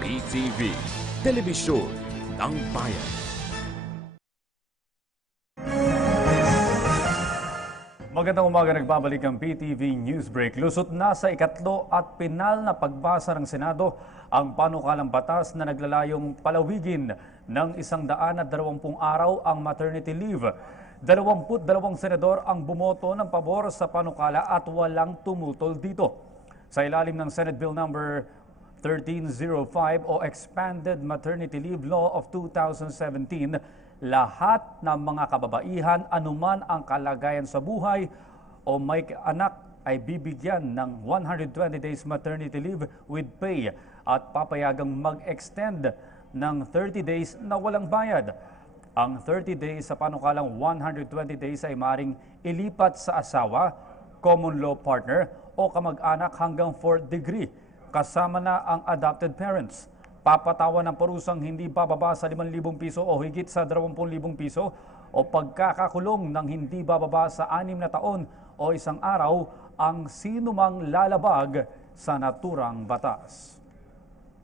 PTV, Telebisyon ng Bayan. Magandang umaga, nagbabalik ang PTV Newsbreak. Lusot na sa ikatlo at pinal na pagbasa ng Senado ang panukalang batas na naglalayong palawigin ng 120 araw ang maternity leave. 22 senador ang bumoto ng pabor sa panukala at walang tumutol dito. Sa ilalim ng Senate Bill number 1305 o Expanded Maternity Leave Law of 2017, lahat ng mga kababaihan anuman ang kalagayan sa buhay o may anak ay bibigyan ng 120 days maternity leave with pay at papayagang mag-extend ng 30 days na walang bayad. Ang 30 days sa panukalang 120 days ay maring ilipat sa asawa, common law partner o kamag-anak hanggang 4th degree, kasama na ang adopted parents. Papatawan ng parusang hindi bababa sa 5,000 piso o higit sa 20,000 piso o pagkakakulong ng hindi bababa sa 6 na taon o 1 araw ang sinumang lalabag sa naturang batas.